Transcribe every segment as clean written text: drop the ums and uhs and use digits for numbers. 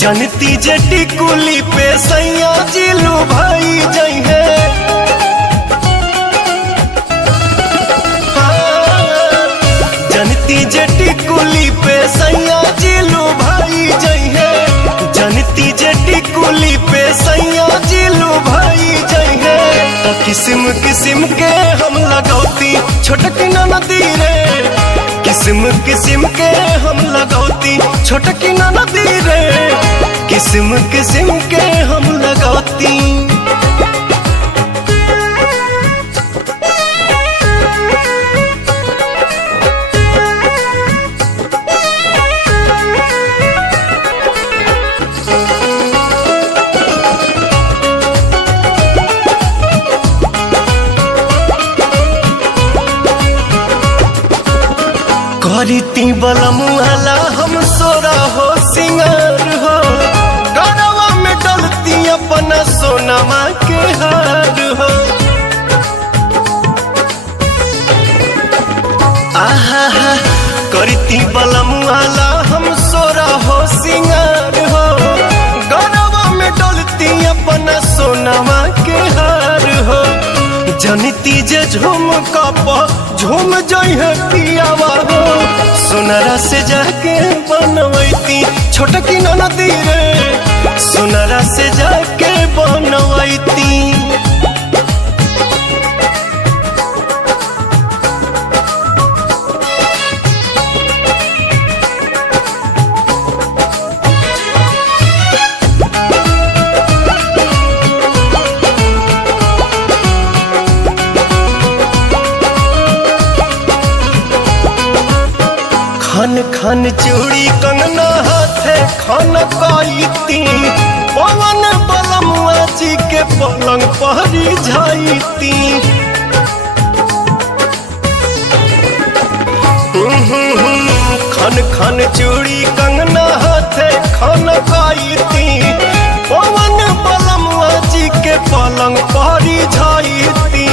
जनती जेटी कुली पे सैया जिलू भाई जई है। जनती जेटी कुली पे सैया जिलू भाई जई है। जनती जेटी कुली पे सैया जिलू भाई जई है। तो किस्म किस्म के हम लगौती छोटकी नदी रे। किस्म किस्म के हम लगौती छोटकी नदी रे। किस्म किस्म के हम लगौती। करीती बलमुआला हम सोरा हो सिंगार हो। गरवा में डलती अपना सोनमा के हार हो। आहा करीती बलमुआला हम सोरा हो सिंगार हो। गरवा में डलती अपना सोनमा के हार हो। जनती जे झूम कप झूम जई है पियावा हो। सोनारा से जाके बनवैती छोटकी नदी रे। सोनारा से जाके बनवैती। खन खन चूड़ी कंगना हाथे खन कईती। पवन बलमुआ जी के पलंग पहरी जाईती। खन खन चूड़ी कंगना हाथे खन कईती। पवन बलमुआ जी के पलंग पहरी जाईती।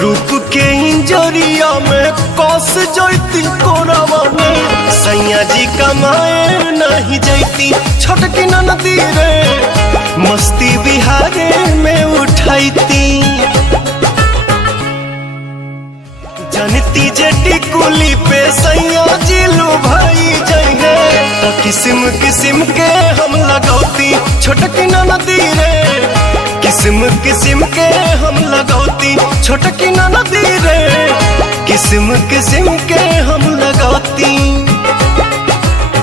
रूप के इंजरिया में कस जैती कोरावा में। सैया जी कमाए नहीं जैती छोटकी नदी रे। मस्ती बिहारे में उठाईती। जनती जेटी कुली पे सैया जिलू भाई जई है। तो किस्म किस्म के हम लगौती छोटकी नदी रे। किस्म किस्म के हम लगौती छोटकी नदी रे। किस्म किस्म के हम लगौती।